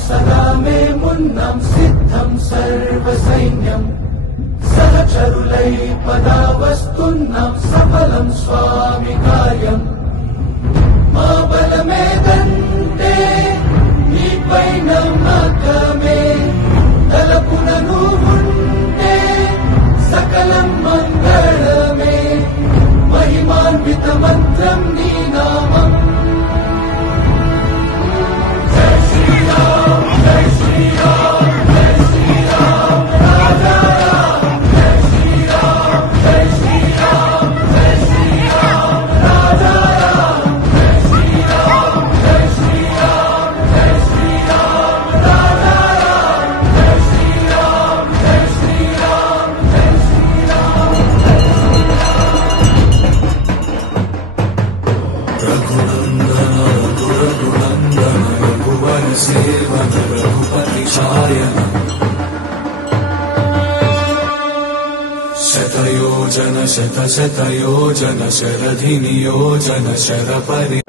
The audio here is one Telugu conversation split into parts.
सदा मे मुन्नं सिद्धं सर्वसैन्यं सहचरुलै पदावस्तुन्नं सफलं स्वामि कार्यम् मा बलमेदन्ते నీపై నమ్మకమే తలపునను ఉంటే సకలం మంగళమే మహిమాన్విత మంత్రం నీ నామం జై శ్రీరామ్ జై శ్రీరామ్ జై శ్రీరామ్ రాజా రామ్ జై శ్రీరామ్ జై శ్రీరామ్ జై శ్రీరామ్ రాజా రామ్ జై శ్రీరామ్ జై శ్రీరామ్ జై శ్రీరామ్ రాజా రామ్ జై శ్రీరామ్ జై శ్రీరామ్ జై శ్రీరామ్ రఘునందన రఘునందన రఘువర సేవన రఘుపతి ఛాయన శతయోజన శత శతయోజన శరధి నియోజన శరపరి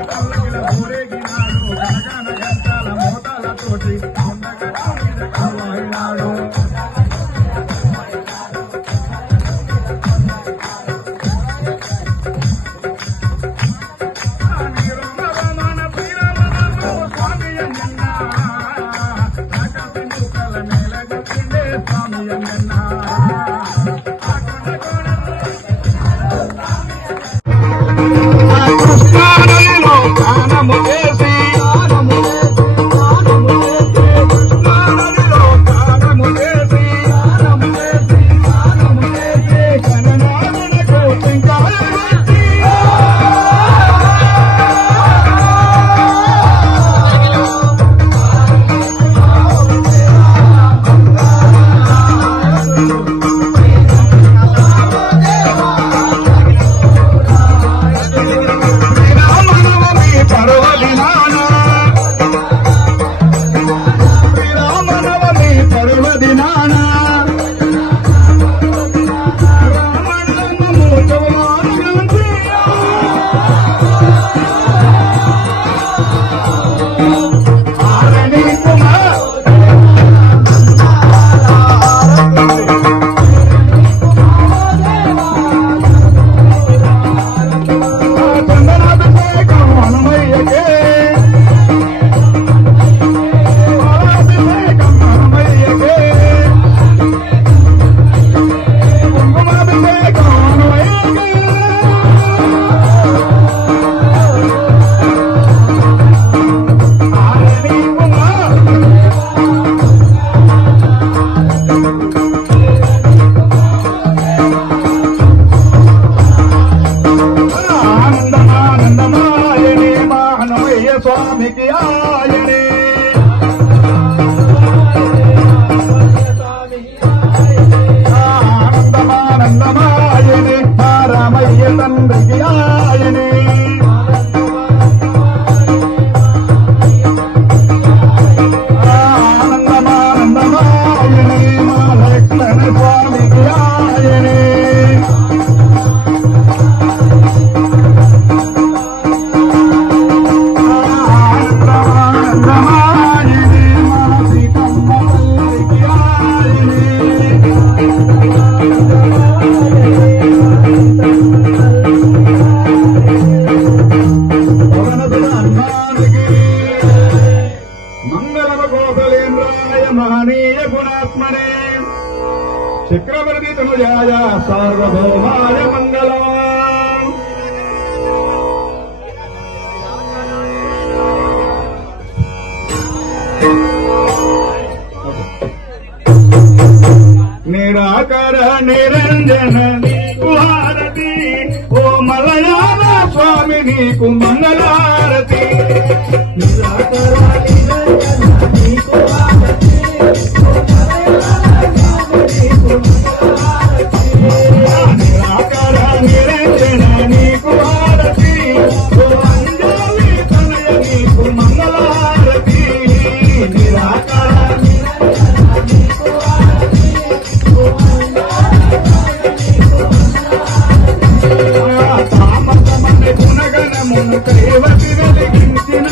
చక్రవర్తి తనుజాయ సార్వభౌమాయ మంగళం. నిరాకర నిరంజన నీకు హారతి, ఓ మలయాళ స్వామి నీకు మంగళారతి. నిరాకర నిరంజన నీకు హారతి, నిరాకర నిరంజన నీకు హారతి, ఓ అంజలి తనయ నీకు మంగళారతి. నిరాకర నిరంజన నీకు హారతి, ఓ తామసమని గుణగణమును కైవసి వెలిగించిన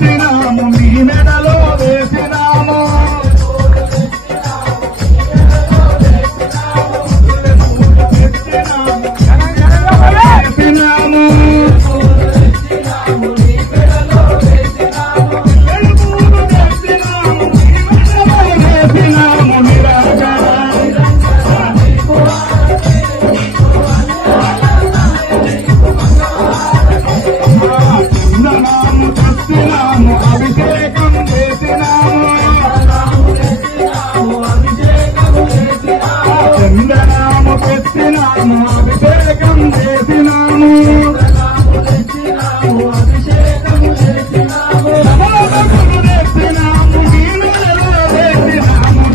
తెచ్చినాము నీ మెడలో వేసినాము అభిషేకం చేసినాము చందనాము తెచ్చినాము అభిషేకం చేసినాము నమోదములు తెచ్చినాము నీళ్ళలో వేసినాము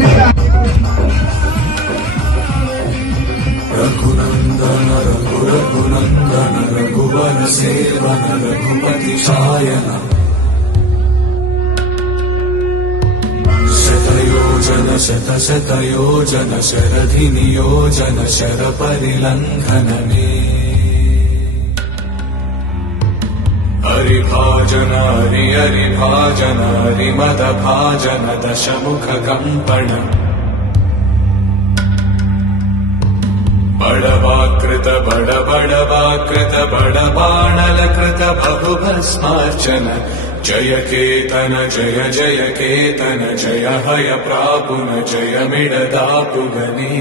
రఘునందన రఘునందన రఘువర సేవన రఘుపతి శాయన శతయోజన శతయోజన శరధి నియోజన శర పరిలంఘనమే హరిభాజన హరిభాజన హరిమద భాజన దశముఖ కంపణ బడవాకృత బడవాకృత బడబాణలకృత బహుభస్మార్చన జయ కేతన జయ జయ కేతన జయ హయ ప్రాపున జయ మిడదాపుగని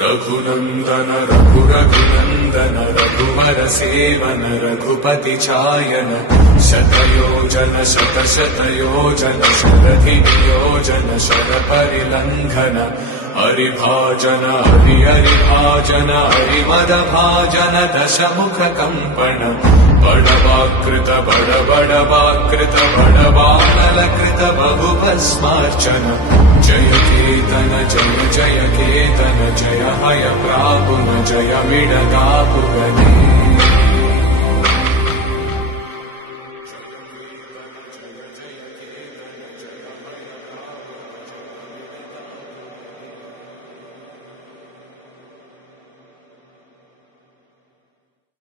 రఘునందన రఘునందన రఘువర సేవన రఘుపతి ఛాయన శతయోజన శతయోజన శరధి నియోజన శర పరిలంఘన హరిభాజన హరిభాజన హరిమద భాజన దశముఖ కంపణ బడవాకృత బడవాకృత బడబాణలకృత బహుభస్మార్చన జయ కేతన జయ జయ కేతన జయ హయ ప్రాపున జయ మిడదాపుగని